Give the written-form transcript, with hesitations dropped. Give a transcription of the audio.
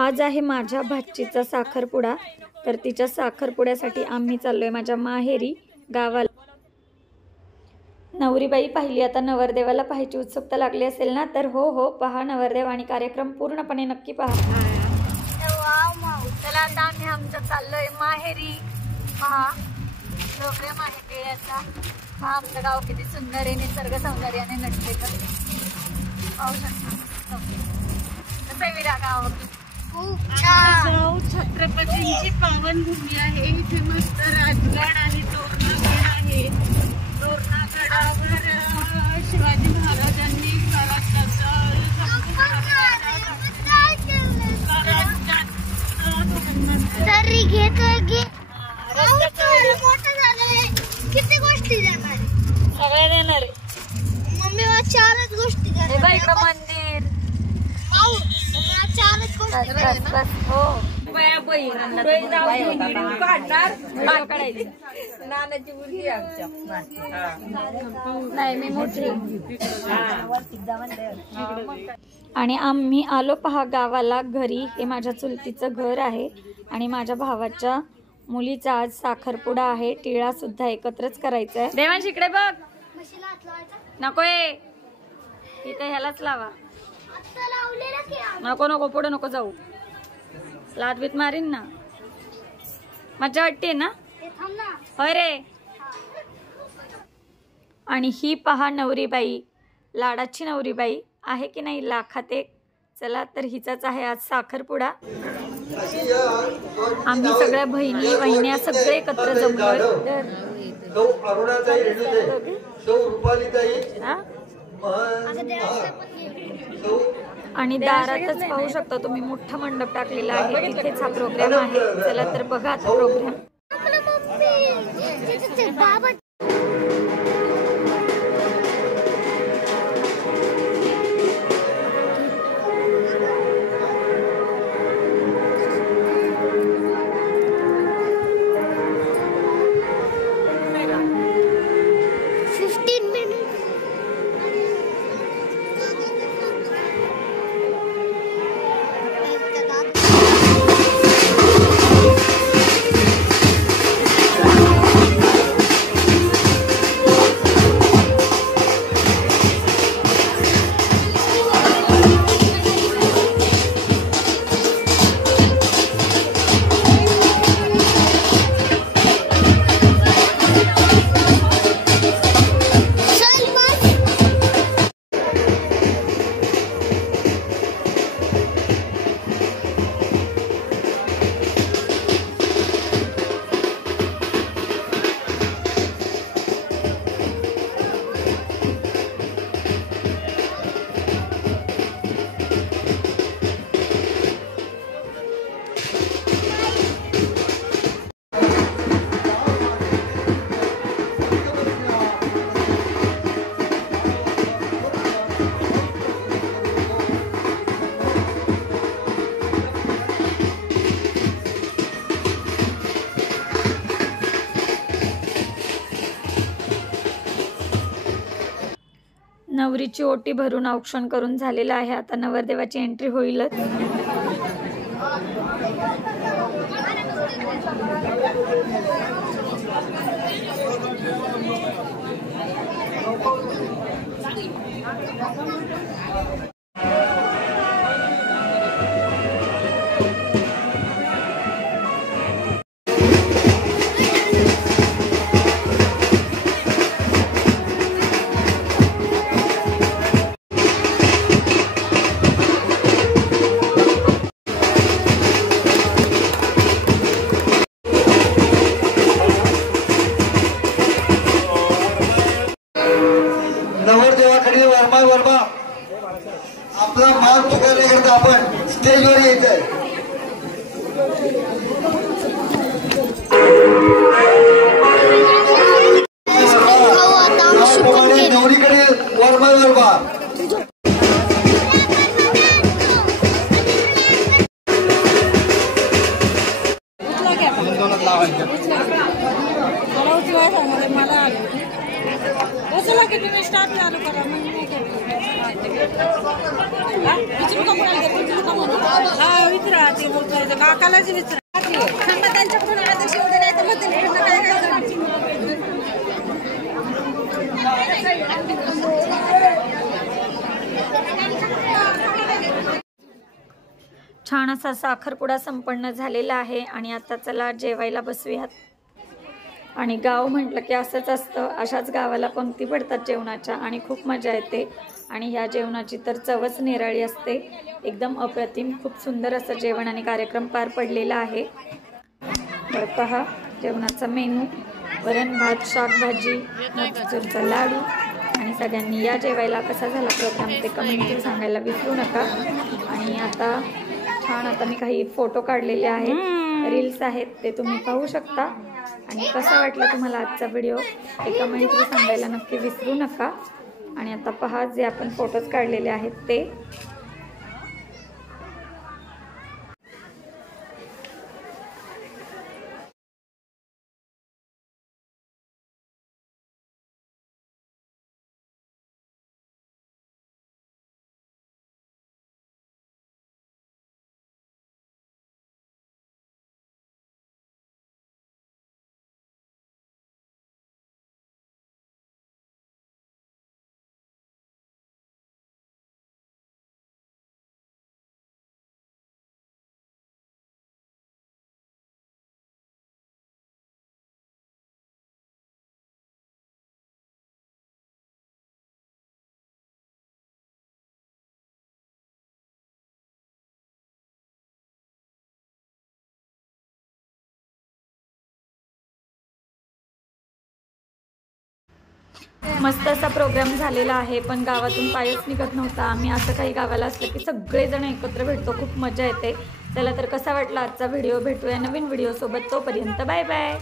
आज आहे माझ्या भाचीचा साखरपुडा, तर तिच्या साखरपुड्यासाठी आम्ही चाललोय माझ्या माहेरी गावाला। नवरीबाई पाहिली, आता नवरदेवाला पाहायची उत्सुकता लागली असेल ना, तर हो पहा नवरदेव आणि कार्यक्रम पूर्णपणे नक्की पहा। चला आता आम्ही आमचं चाललोय माहेरी। पहा प्रोग्राम आहे टिळ्याचा। हा आमचं गाव किती सुंदर आहे, निसर्ग सौंदर्याने नटले। पाहू शकता कसं आहे विरा गाव, खूप छान। छत्रपतींची पावनभूमी आहे, इथे मस्त राजगड आणि तोरणागड आहे। तोरणागडावर शिवाजी महाराजांनी किती गोष्टी देणार, सगळ्या देणार आहे मम्मी। 4च गोष्टी देणार, इकडं मंदिर, 4च गोष्टी देणार। हो नानाची मुलगी आमच्या नाही मी मोठी। आणि आम्ही आलो पहा गावाला घरी। हे माझ्या चुलतीचं घर आहे आणि माझ्या भावाच्या मुलीचा आज साखरपुडा आहे। टिळा सुद्धा एकत्रच करायचा आहे। देवांश इकडे बघ, नकोय इथे ह्यालाच लावा। नको पुढे नको जाऊ, लाटवीत मारीन ना। मजा वाटते ना, होय रे। आणि ही पहा नवरीबाई, लाडाची नवरीबाई आहे की नाही, लाखात एक। चला तर हिचाच आहे आज साखरपुडा। आम्ही सगळ्या बहिणी वहिन्या सगळे एकत्र जमलोय। आणि दारातच पाहू शकता तुम्ही मोठा मंडप टाकलेला आहे, तिथेच हा प्रोग्राम आहे। चला तर बघा आता प्रोग्राम। नवरीची ओटी भरून औक्षण करून झालेला आहे। आता नवरदेवाची एंट्री होईलच। नवरदेवाकडे वर्मा आपला मान पुकारण्याकरता आपण स्टेजवर यायचंय। नवरीकडे वर्मा चला की तुम्ही स्टार्ट चालू करा, मग मी ते बोलतो काकालाच विचारा त्यांच्याकडून आदेश येऊ दे, नाही तर मग ते काय करायचं. छान असा साखरपुडा संपन्न झालेला आहे आणि आता चला जेवायला बसूयात. आणि गाव म्हटलं की असंच असतं, अशाच गावाला पंक्ती पडतात जेवणाच्या आणि खूप मजा येते. आणि ह्या जेवणाची तर चवच निराळी असते, एकदम अप्रतिम. खूप सुंदर असं जेवण आणि कार्यक्रम पार पडलेला आहे. बरं पहा जेवणाचा मेनू: वरण भात, शाकभाजी, मोतीचूरचा लाडू. आणि सगळ्यांनी या जेवायला. कसा झाला प्रोग्राम ते कमेंटमध्ये सांगायला विसरू नका. आणि आता छान आता मी काही फोटो काढलेले आहेत, रील्स आहेत, ते तुम्ही पाहू शकता. आणि कसा वाटला तुम्हाला आजचा व्हिडिओ ते कमेंटमध्ये सांगायला नक्की विसरू नका. आणि आता पहा जे आपण फोटोज काढलेले आहेत ते. मस्त असा प्रोग्राम झालेला आहे. पण गावातून पायच निघत नव्हता. आम्ही असं काही गावाला असलं की सगळेजण एकत्र भेटतो, खूप मजा येते. चला तर कसा वाटला आजचा व्हिडिओ, भेटूया नवीन व्हिडिओ सोबत. तोपर्यंत बाय बाय.